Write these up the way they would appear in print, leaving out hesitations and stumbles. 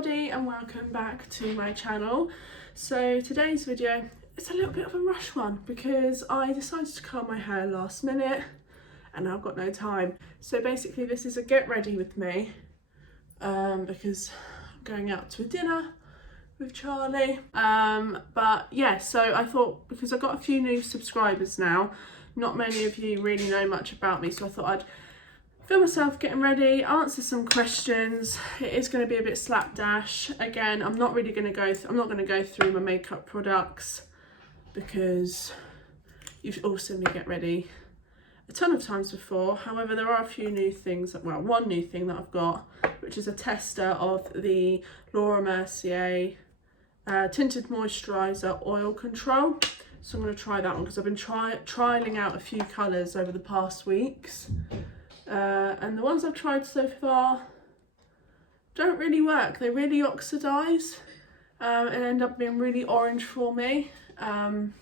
everybody and welcome back to my channel. So today's video, it's a little bit of a rush one because I decided to curl my hair last minute and now I've got no time. So basically this is a get ready with me because I'm going out to a dinner with Charlie. But yeah, so I thought because I've got a few new subscribers now, not many of you really know much about me, so I thought I'd film myself getting ready, answer some questions. It is going to be a bit slapdash. Again, I'm not going to go through my makeup products because you've all seen me get ready a ton of times before. However, there are a few new things, well, one new thing that I've got, which is a tester of the Laura Mercier Tinted Moisturiser Oil Control. So I'm going to try that one because I've been trialing out a few colours over the past weeks. And the ones I've tried so far don't really work. They really oxidise and end up being really orange for me. So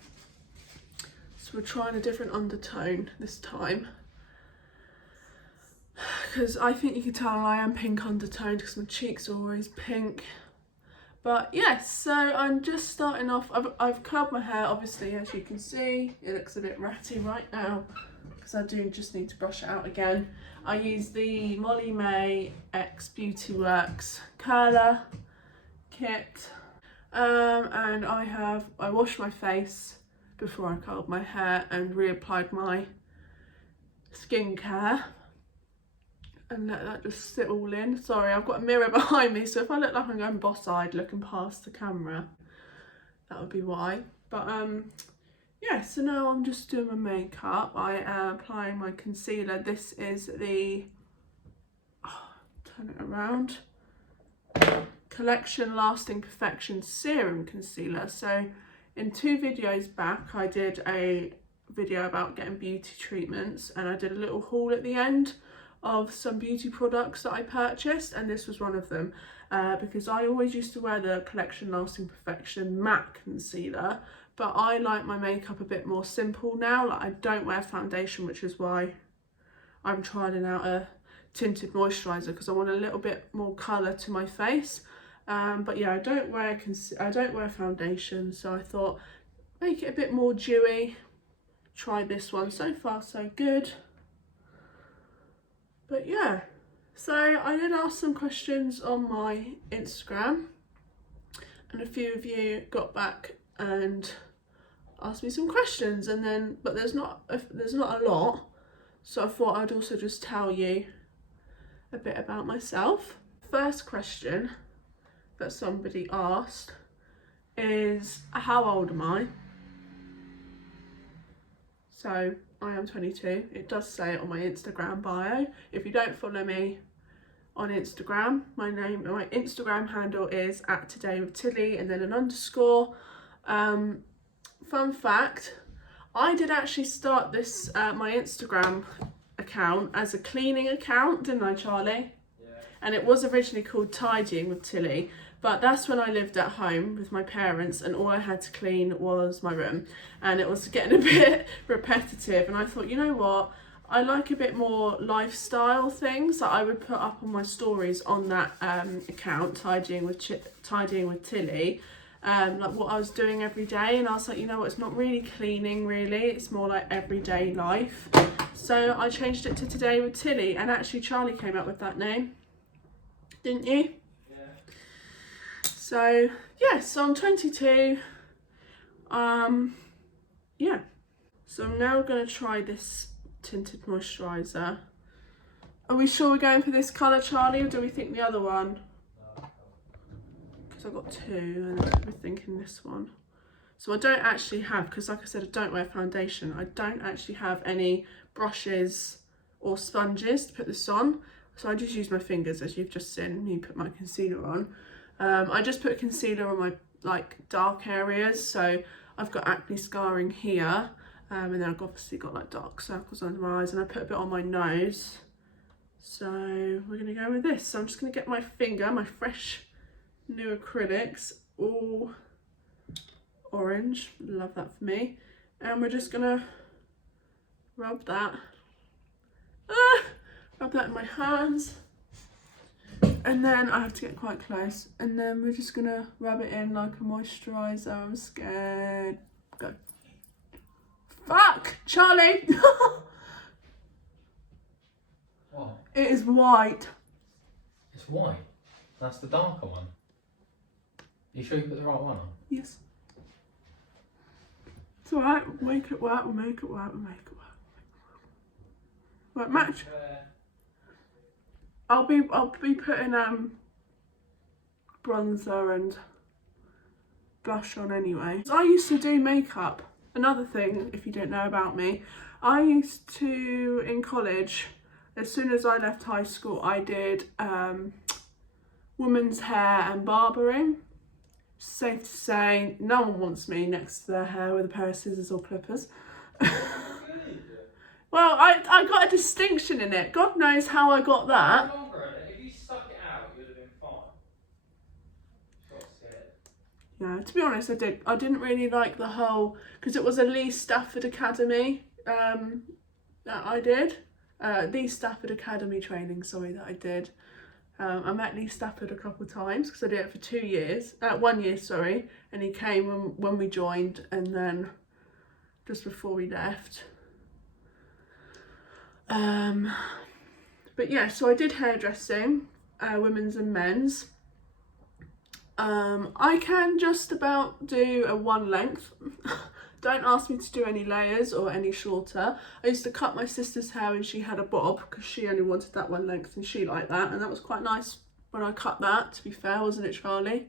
we're trying a different undertone this time. Because I think you can tell I am pink undertoned because my cheeks are always pink. But yes, so I'm just starting off. I've curled my hair, obviously, as you can see. It looks a bit ratty right now because I do just need to brush it out again. I use the Molly May X Beauty Works curler kit, and I washed my face before I curled my hair and reapplied my skincare and let that just sit all in. Sorry, I've got a mirror behind me, so if I look like I'm going boss-eyed looking past the camera, that would be why. But yeah, so now I'm just doing my makeup. I am applying my concealer. This is the, turn it around, Collection Lasting Perfection Serum Concealer. So in 2 videos back, I did a video about getting beauty treatments and I did a little haul at the end of some beauty products that I purchased, and this was one of them because I always used to wear the Collection Lasting Perfection matte concealer, but I like my makeup a bit more simple now. Like, I don't wear foundation, which is why I'm trying out a tinted moisturiser because I want a little bit more colour to my face. But yeah, I don't wear foundation, so I thought make it a bit more dewy. Try this one. So far so good. But yeah, so I did ask some questions on my Instagram and a few of you got back and asked me some questions, and then but there's not a lot, so I thought I'd also just tell you a bit about myself. First question that somebody asked is, how old am I? So I am 22. It does say it on my Instagram bio. If you don't follow me on Instagram, my Instagram handle is @todaywithtilly and then an underscore. Fun fact, I did actually start this my Instagram account as a cleaning account, didn't I, Charlie? Yeah. And it was originally called Tidying with Tilly, but that's when I lived at home with my parents and all I had to clean was my room, and it was getting a bit repetitive, and I thought, you know what, I like a bit more lifestyle things that I would put up on my stories on that account, Tidying with Tilly, like what I was doing every day, and I was like, you know what, it's not really cleaning really, it's more like everyday life. So I changed it to Today with Tilly, and actually Charlie came up with that name, didn't you? Yeah. So yeah, so I'm 22. Yeah. So I'm now going to try this tinted moisturiser. Are we sure we're going for this colour, Charlie, or do we think the other one? Because I've got 2 and we're thinking this one. So I don't actually have, because like I said, I don't wear foundation, I don't actually have any brushes or sponges to put this on. So I just use my fingers, as you've just seen me put my concealer on. I just put concealer on my dark areas, so I've got acne scarring here, and then I've obviously got like dark circles under my eyes, and I put a bit on my nose. So we're going to go with this. So I'm just going to get my finger, my fresh new acrylics, all orange, love that for me, and we're just going to rub that in my hands. And then I have to get quite close. And then we're just gonna rub it in like a moisturiser. I'm scared. Go. Fuck! Charlie! What? It is white. It's white? That's the darker one? You sure you put the right one on? Yes. It's alright, we'll make it work, we'll make it work, we'll make it work. Right, match. I'll be putting bronzer and blush on anyway. I used to do makeup. Another thing, if you don't know about me, I used to, in college, as soon as I left high school, I did women's hair and barbering. Safe to say, no one wants me next to their hair with a pair of scissors or clippers. Well, I got a distinction in it. God knows how I got that. If you stuck it out, you'd have been fine. Yeah, to be honest, I did. I didn't really like the whole, because it was a Lee Stafford Academy that I did. Lee Stafford Academy training, sorry, that I did. I met Lee Stafford a couple of times because I did it for 2 years, 1 year, sorry, and he came when we joined, and then just before we left. But yeah, so I did hairdressing, women's and men's. I can just about do a one length. Don't ask me to do any layers or any shorter. I used to cut my sister's hair when she had a bob because she only wanted that one length and she liked that, and that was quite nice when I cut that, to be fair, wasn't it, Charlie?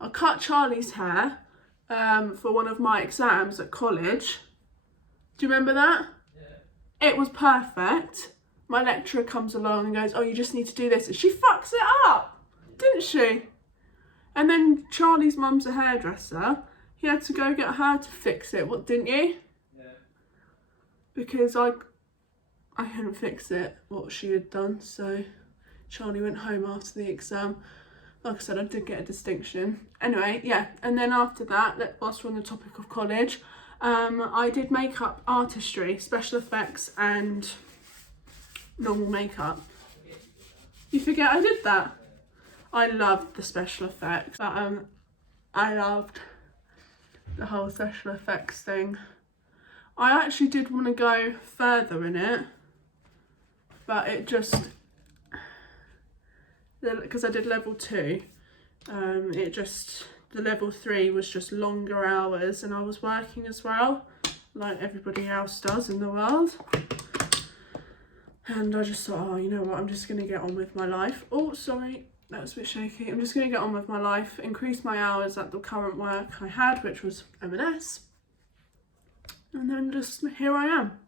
I cut Charlie's hair for one of my exams at college. Do you remember that? Yeah. It was perfect. My lecturer comes along and goes, oh, you just need to do this, and she fucks it up, didn't she? And then Charlie's mum's a hairdresser. He had to go get her to fix it, what, didn't you? Yeah. Because I couldn't fix it, what she had done, so Charlie went home after the exam. Like I said, I did get a distinction. Anyway, yeah, and then after that, whilst we're on the topic of college, I did makeup artistry, special effects and normal makeup. You forget I did that? I loved the special effects, but I loved the whole special effects thing. I actually did want to go further in it, but it just, because I did level 2, the level 3 was just longer hours, and I was working as well, like everybody else does in the world. And I just thought, oh, you know what, I'm just going to get on with my life. Oh, sorry. That was a bit shaky. I'm just going to get on with my life, increase my hours at the current work I had, which was M&S. And then just here I am,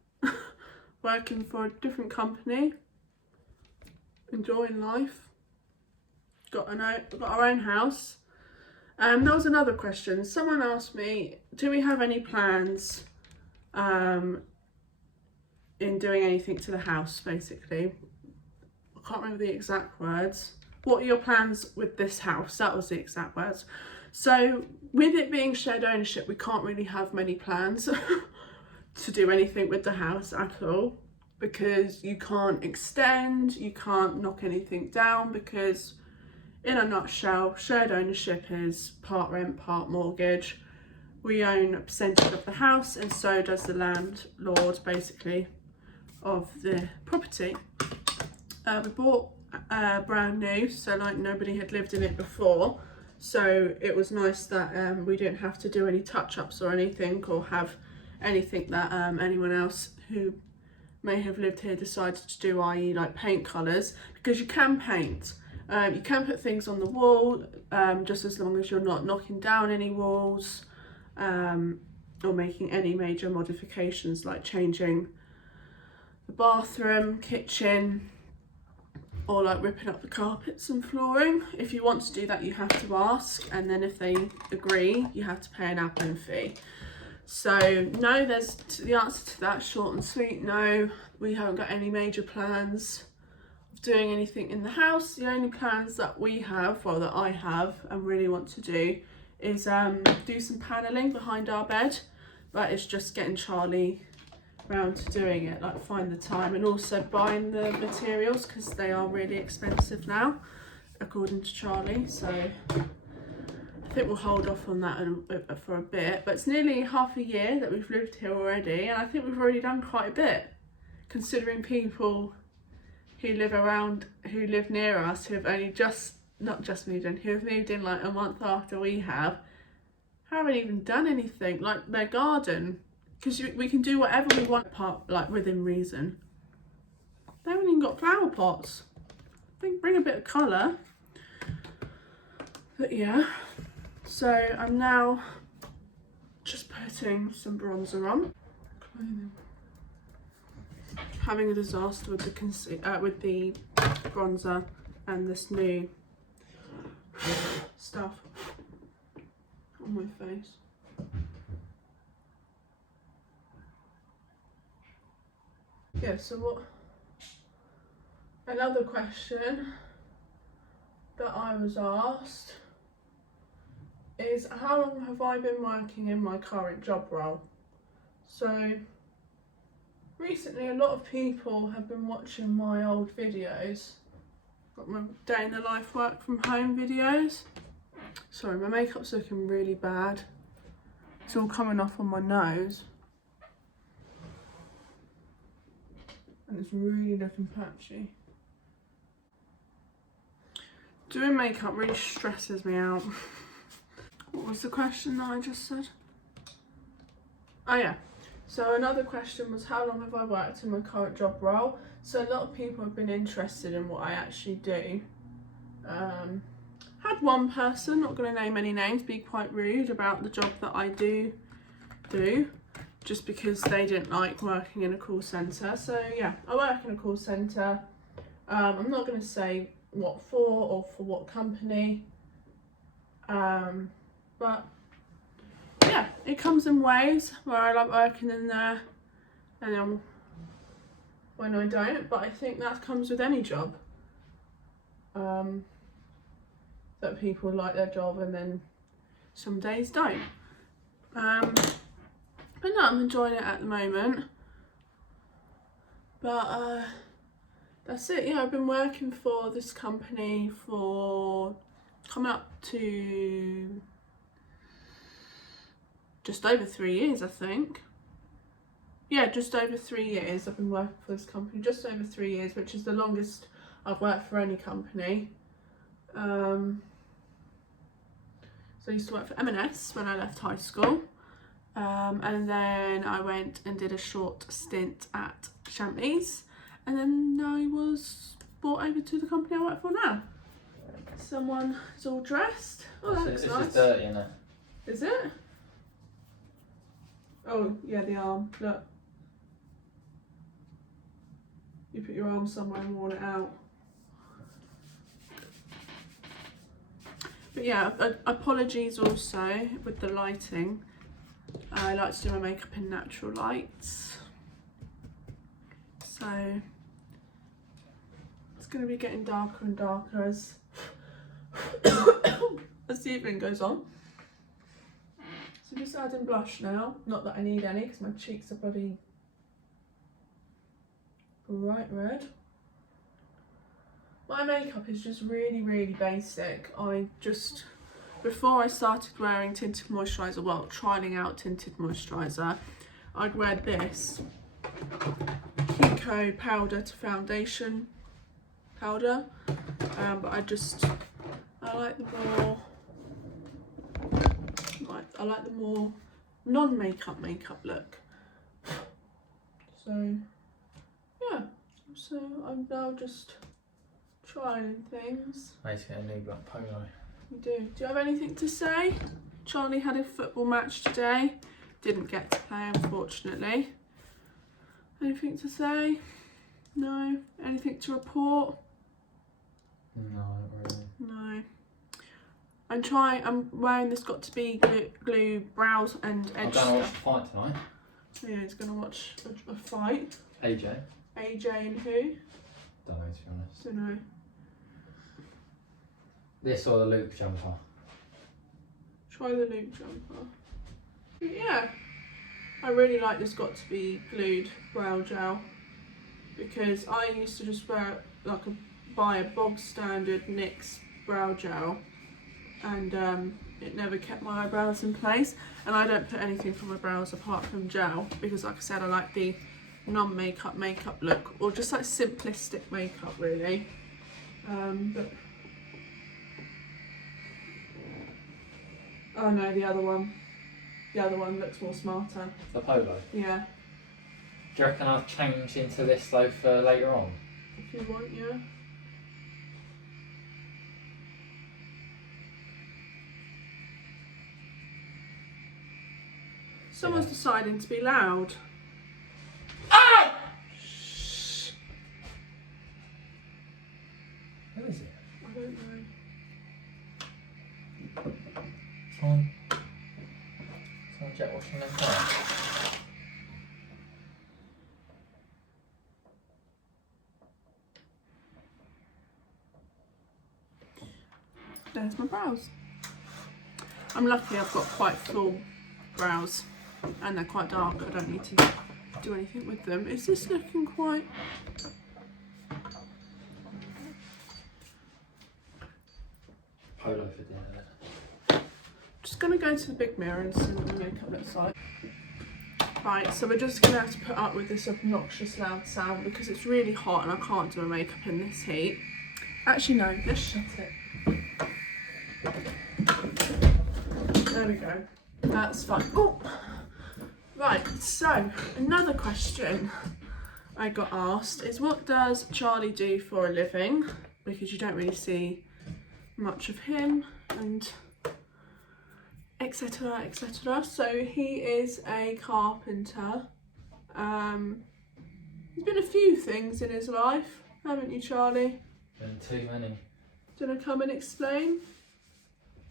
working for a different company, enjoying life. Got our own house. That was another question. Someone asked me, do we have any plans in doing anything to the house, basically. I can't remember the exact words. What are your plans with this house? That was the exact words. So with it being shared ownership, we can't really have many plans to do anything with the house at all, because you can't extend, you can't knock anything down, because in a nutshell, shared ownership is part rent, part mortgage. We own a percentage of the house, and so does the landlord, basically, of the property. We bought brand new, so like nobody had lived in it before, so it was nice that we didn't have to do any touch-ups or anything, or have anything that anyone else who may have lived here decided to do, i.e. like paint colours, because you can paint. You can put things on the wall, just as long as you're not knocking down any walls or making any major modifications like changing the bathroom, kitchen, or like ripping up the carpets and flooring. If you want to do that, you have to ask, and then if they agree, you have to pay an admin fee. So no, there's the answer to that, short and sweet. No, we haven't got any major plans of doing anything in the house. The only plans that we have, well, that I have and really want to do, is do some panelling behind our bed, but it's just getting Charlie round to doing it, like find the time, and also buying the materials because they are really expensive now, according to Charlie. So I think we'll hold off on that for a bit. But it's nearly half a year that we've lived here already, and I think we've already done quite a bit, considering people who live near us, who have only not just moved in, who have moved in like a month after we haven't even done anything, like their garden, because we can do whatever we want, apart, like within reason. They haven't even got flower pots. I think bring a bit of colour. But yeah, so I'm now just putting some bronzer on. Having a disaster with the bronzer and this new stuff on my face. Yeah, so another question that I was asked is, how long have I been working in my current job role? So recently a lot of people have been watching my old videos, like my day in the life work from home videos. Sorry, my makeup's looking really bad. It's all coming off on my nose. And it's really looking patchy. Doing makeup really stresses me out. What was the question that I just said? Oh yeah. So another question was, how long have I worked in my current job role? So a lot of people have been interested in what I actually do. Had one person, not going to name any names, be quite rude about the job that I do, just because they didn't like working in a call centre. So yeah, I work in a call centre. I'm not going to say what for or for what company, but yeah, it comes in waves where I like working in there and then when I don't. But I think that comes with any job, that people like their job and then some days don't. But no, I'm enjoying it at the moment. But that's it. Yeah, I've been working for this company for coming up to just over 3 years, I think. Yeah, just over 3 years I've been working for this company, just over 3 years, which is the longest I've worked for any company. So I used to work for M&S when I left high school, and then I went and did a short stint at Champneys, and then I was brought over to the company I work for now. Someone is all dressed. Oh, that looks nice. This is dirty, isn't it? Is it? Oh, yeah, the arm. Look. You put your arm somewhere and worn it out. But yeah, apologies also with the lighting. I like to do my makeup in natural lights. So it's going to be getting darker and darker as as the evening goes on. So just adding blush now. Not that I need any because my cheeks are bloody bright red. My makeup is just really, really basic. Before I started wearing tinted moisturiser, well, trialing out tinted moisturiser, I'd wear this Kiko powder to foundation powder, but I like the more non-makeup look. So yeah, so I'm now just trying things. I need to get a new black polo. You do. Do you have anything to say? Charlie had a football match today. Didn't get to play, unfortunately. Anything to say? No? Anything to report? No, not really. No. I'm wearing this Got To Be glue brows and edge I'm going to watch the stuff. fight tonight. So yeah, he's going to watch a fight. AJ? AJ and who? Don't know, to be honest. Don't know. This or the Luke jumper? Try the Luke jumper. But yeah. I really like this Got To Be Glued brow gel, because I used to just wear like buy a bog standard NYX brow gel, and it never kept my eyebrows in place. And I don't put anything for my brows apart from gel, because like I said, I like the non-makeup makeup look, or just like simplistic makeup really. But oh no, the other one looks more smarter. The polo. Yeah. Do you reckon I'll change into this though for later on? If you want, yeah. Someone's deciding to be loud. Ah! Shh. Who is it? I don't know. Someone jet washing their car. There's my brows. I'm lucky I've got quite full brows, and they're quite dark. I don't need to do anything with them. Is this looking quite... Polo for dinner. Just going to go to the big mirror and see what the makeup looks like. Right, so we're just going to have to put up with this obnoxious loud sound because it's really hot and I can't do a makeup in this heat. Actually no, let's shut it. There we go. That's fine. Oh! Right, so another question I got asked is, what does Charlie do for a living? Because you don't really see much of him, and etc, etc. So he is a carpenter. There's been a few things in his life, haven't you, Charlie? Been too many. Do you want to come and explain?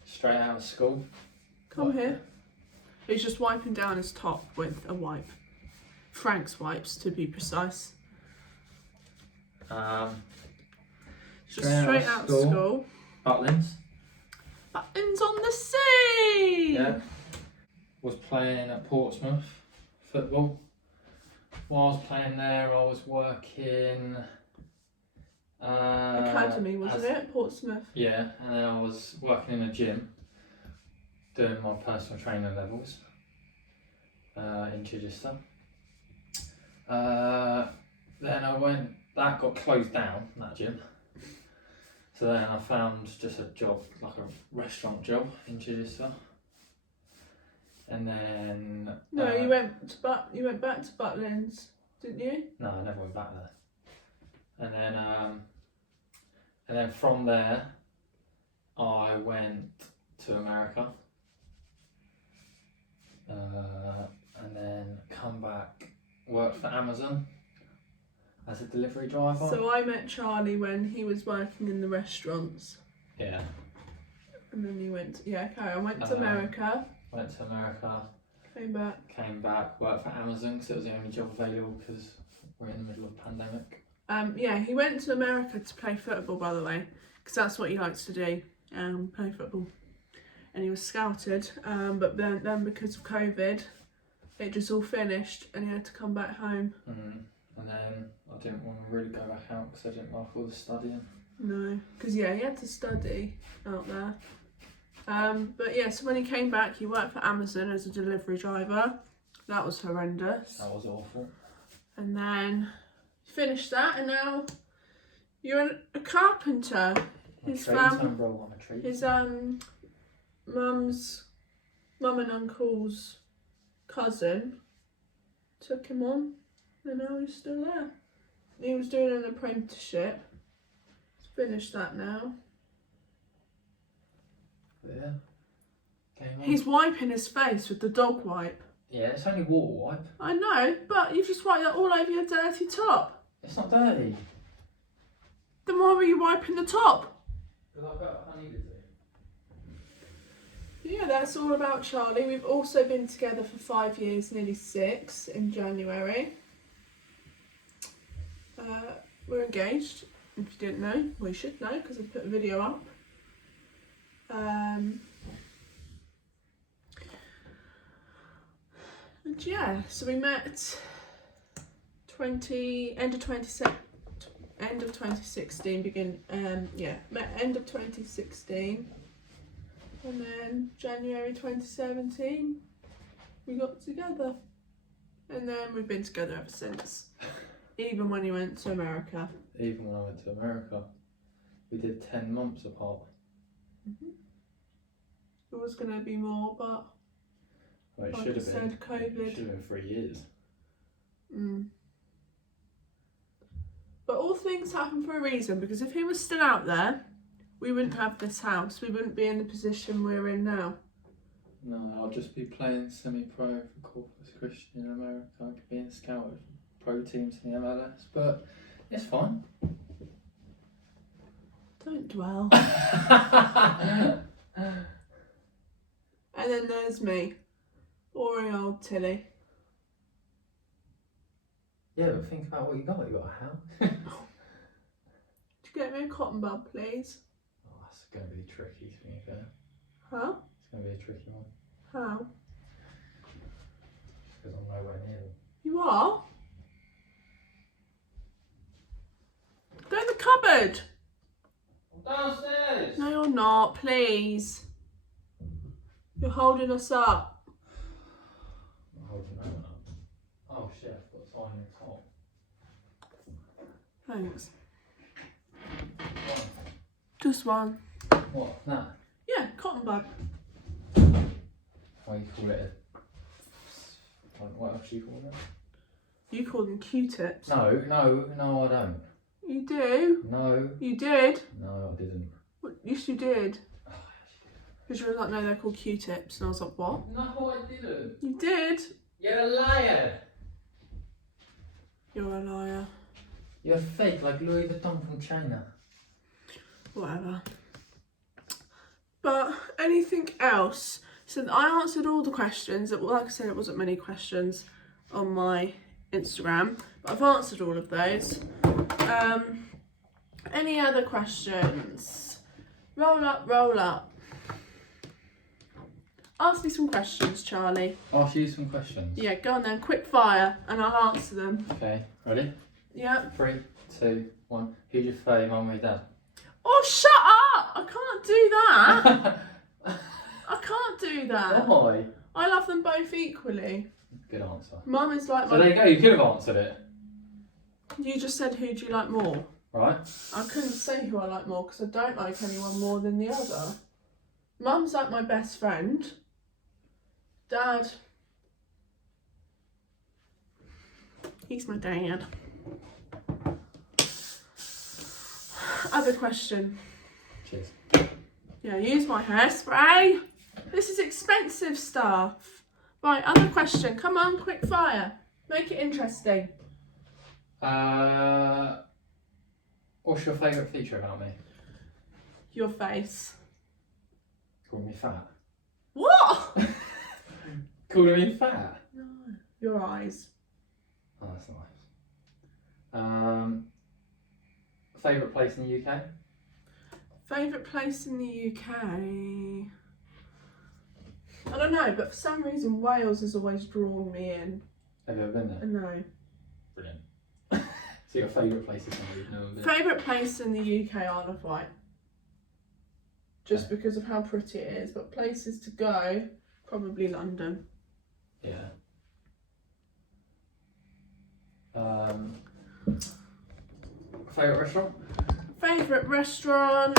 Straight out of school. Come here. He's just wiping down his top with a wipe. Frank's wipes, to be precise. Just straight out of school. Butlins. Buttons on the sea! Yeah. Was playing at Portsmouth football. While I was playing there, I was working. Academy, wasn't it? Portsmouth. Yeah, and then I was working in a gym, doing my personal trainer levels in Chichester. Then that got closed down, that gym. So then I found just a job, like a restaurant job in Chichester. And then No, you went back to Butlins, didn't you? no, I never went back there. And then from there, I went to America. And then come back, worked for Amazon as a delivery driver. So I met Charlie when he was working in the restaurants. Yeah. And then you went, I went to America. Went to America. Came back, worked for Amazon because it was the only job available because we're in the middle of a pandemic. He went to America to play football, by the way, because that's what he likes to do, play football. And he was scouted, but then because of COVID, it just all finished and he had to come back home. And then I didn't want to really go back out because I didn't like all the studying. No, because he had to study out there. So when he came back, he worked for Amazon as a delivery driver. That was horrendous. That was awful. And then finished that, and now you're a carpenter. His mum and uncle's cousin took him on, and now he's still there. He was doing an apprenticeship. He's finished that now. Yeah. He's wiping his face with the dog wipe. Yeah, it's only water wipe. I know, but you've just wiped that all over your dirty top. It's not dirty. Then why were you wiping the top? Because I needed to. Yeah, that's all about Charlie. We've also been together for 5 years, nearly 6, in January. We're engaged, if you didn't know. Well, you should know, because I put a video up. yeah, so we met end of 2016, met end of 2016, and then January 2017 we got together, and then we've been together ever since. Even when he went to America. Even when I went to America, we did 10 months apart. It was going to be more, but Well, it like should you have been. said, COVID. It should have been 3 years. But all things happen for a reason, because if he was still out there, we wouldn't have this house. We wouldn't be in the position we're in now. No, I'll just be playing semi-pro for Corpus Christi in America. I could be in scout with pro teams in the MLS, but it's fine. Don't dwell. And then there's me, boring old Tilly. Yeah, but think about what you got. You got a house. Could you get me a cotton bud, please? Oh, that's going to be tricky, to be fair. Huh? It's going to be a tricky one. How? Because I'm nowhere near them. You are? Go in the cupboard. I'm downstairs! No, you're not, please. You're holding us up. I'm holding that one up. Oh shit, I've got time in the top. Thanks. Just one. What? That? Yeah, cotton bud. Why you call it a... What else do you call it? You call them Q-tips. No, I don't. You do. No. You did. No, I didn't. Yes, you did. Because you were like, no, they're called Q-tips. And I was like, what? No, I didn't. You did. You're a liar. You're a liar. You're fake, like Louis Vuitton from China. Whatever. But anything else? So I answered all the questions. Like I said, it wasn't many questions on my Instagram, but I've answered all of those. Any other questions? Roll up, roll up. Ask me some questions, Charlie. Ask you some questions. Yeah, go on then, quick fire, and I'll answer them. Okay, ready? Yeah. 3, 2, 1. Who's your favourite mum or dad? Oh, shut up! I can't do that. I can't do that. Why? I love them both equally. Good answer. Mum is like So there you go, you could have answered it. You just said who do you like more? Right? I couldn't say who I like more because I don't like anyone more than the other. Mum's like my best friend. Dad, he's my dad. Other question. Cheers. Yeah, use my hairspray. This is expensive stuff. Right, other question. Come on, quick fire. Make it interesting. What's your favourite feature about me? Your face. Calling me fat. What? Calling me fat? No. Your eyes. Oh, that's nice. Favourite place in the UK? Favourite place in the UK? I don't know, but for some reason Wales has always drawn me in. Have you ever been there? No. Brilliant. So your favourite place is somewhere you've never been? Favourite place in the UK, Isle of Wight. Just because of how pretty it is, but places to go, probably London. Yeah. Favourite restaurant? Favourite restaurant?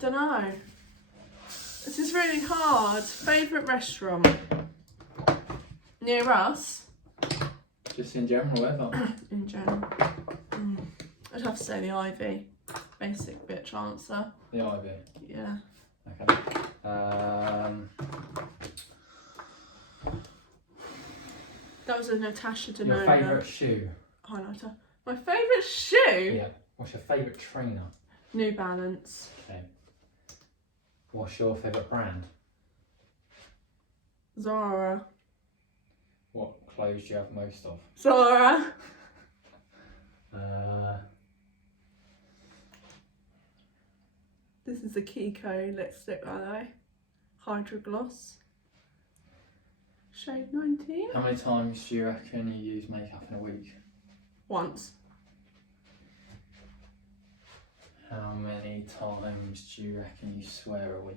Dunno. This is really hard. Favourite restaurant? Near us? Just in general, whatever. In general. I'd have to say the Ivy. Basic bitch answer. The Ivy. Yeah. Okay. That was a Natasha Your Denona favourite shoe? highlighter. My favourite shoe? Yeah. What's your favourite trainer? New Balance. Okay. What's your favourite brand? Zara. What clothes do you have most of? Zara. This is a Kiko lipstick, by the way. Hydro Gloss. Shade 19. How many times do you reckon you use makeup in a week? Once. How many times do you reckon you swear a week?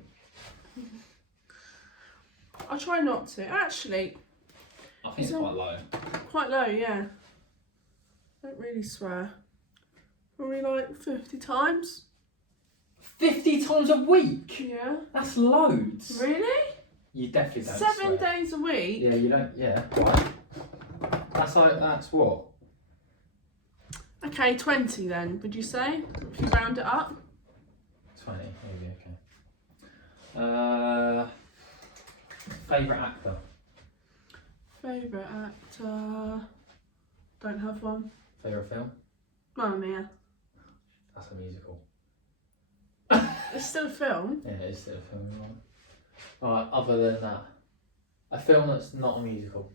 I try not to. Actually, I think it's quite low. Quite low, yeah. Don't really swear. Probably like 50 times. 50 times a week? Yeah. That's loads. Really? You definitely don't 7 swear. days a week? Yeah, you don't, yeah. That's what? Okay, 20 then, would you say? If you round it up? 20, maybe, okay. Favourite actor? Favourite actor? Don't have one. Favourite film? Mamma Mia. That's a musical. It's still a film. Yeah, it's still a film. Alright, other than that, a film that's not a musical.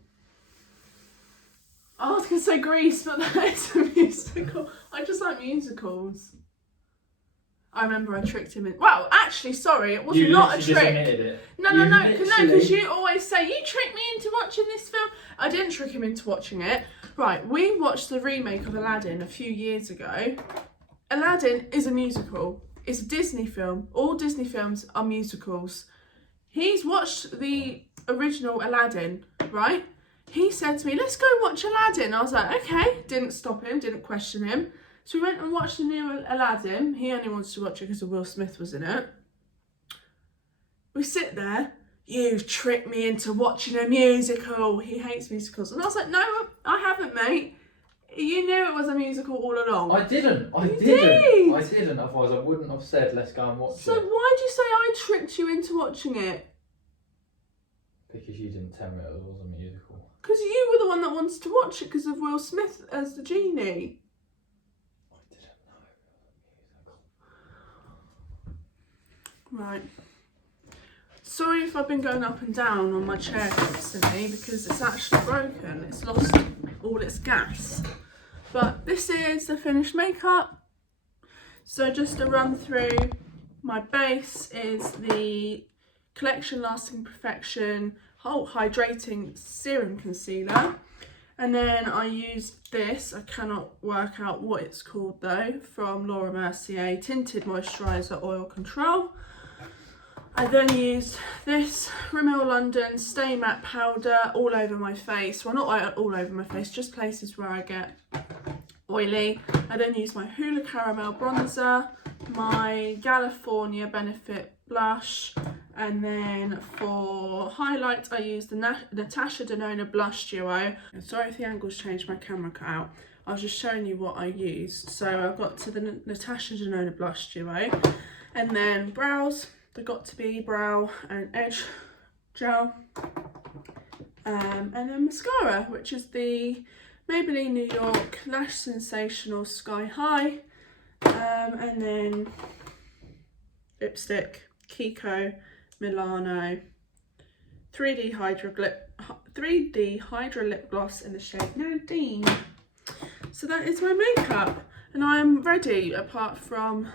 I was going to say Grease, but that is a musical. I just like musicals. I remember I tricked him in. Well, actually, sorry, it was not a trick. Just admitted it. No, because you always say, you tricked me into watching this film. I didn't trick him into watching it. Right, we watched the remake of Aladdin a few years ago. Aladdin is a musical. It's a Disney film. All Disney films are musicals. He's watched the original Aladdin, right? He said to me, let's go watch Aladdin. I was like, okay. Didn't stop him, didn't question him. So we went and watched the new Aladdin. He only wanted to watch it because Will Smith was in it. We sit there. You've tricked me into watching a musical. He hates musicals. And I was like, no, I haven't, mate. You knew it was a musical all along. I didn't. I didn't. Did. I didn't. Otherwise, I wouldn't have said, let's go and watch So it. why'd you say I tricked you into watching it? Because you didn't tell me it was a musical. Because you were the one that wanted to watch it because of Will Smith as the genie. I didn't know it was a musical. Right. Sorry if I've been going up and down on my chair constantly because it's actually broken. It's lost all its gas. But this is the finished makeup. So just to run through, my base is the Collection Lasting Perfection Hydrating Serum Concealer. And then I used this, I cannot work out what it's called though, from Laura Mercier Tinted Moisturiser Oil Control. I then used this Rimmel London Stay Matte Powder all over my face. Well, not all over my face, just places where I get oily. I then used my Hula Caramel Bronzer, my California Benefit Blush, and then for highlight I used the Natasha Denona Blush Duo. Sorry if the angle's changed, my camera cut out. I was just showing you what I used. So I got to the Natasha Denona Blush Duo, and then brows. The Got To Be Brow and Edge Gel, and then mascara, which is the Maybelline New York Lash Sensational Sky High, and then lipstick, Kiko Milano 3D Hydra Lip Gloss in the shade Nadine. So that is my makeup, and I am ready apart from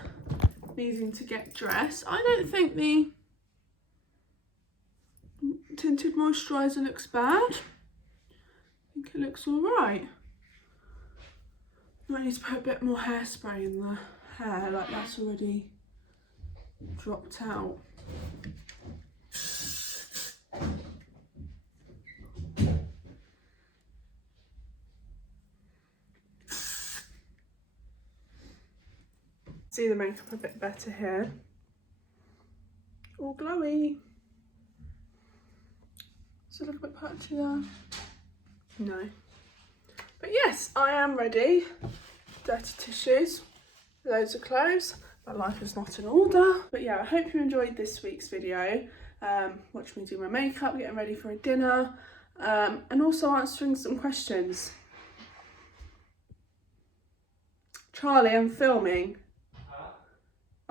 needing to get dressed. I don't think the tinted moisturiser looks bad. I think it looks alright. Might need to put a bit more hairspray in the hair, like that's already dropped out. See the makeup a bit better here. All glowy. Does it look a bit patchy there? No. But yes, I am ready. Dirty tissues, loads of clothes. My life is not in order. But yeah, I hope you enjoyed this week's video. Watch me do my makeup, getting ready for a dinner, and also answering some questions. Charlie, I'm filming.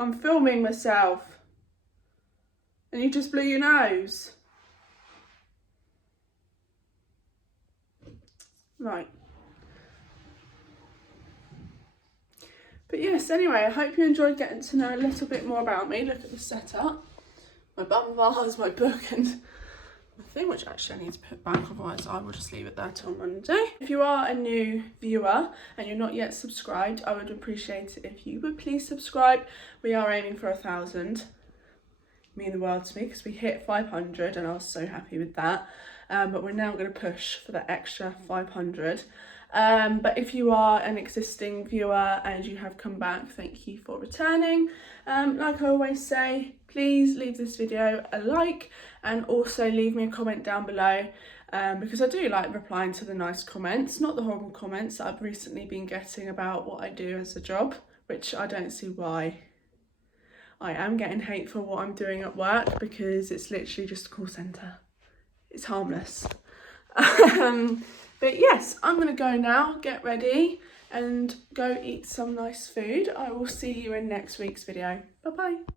I'm filming myself. And you just blew your nose. Right. But yes, anyway, I hope you enjoyed getting to know a little bit more about me. Look at the setup. My bum vase, my book, and thing, which actually I need to put back, otherwise I will just leave it there till Monday. If you are a new viewer and you're not yet subscribed, I would appreciate it if you would please subscribe. We are aiming for 1,000. Mean the world to me because we hit 500 and I was so happy with that. But we're now going to push for that extra 500. But if you are an existing viewer and you have come back, thank you for returning. Like I always say, please leave this video a like and also leave me a comment down below, because I do like replying to the nice comments, not the horrible comments that I've recently been getting about what I do as a job, which I don't see why. I am getting hate for what I'm doing at work because it's literally just a call centre. It's harmless. But yes, I'm going to go now, get ready and go eat some nice food. I will see you in next week's video. Bye bye.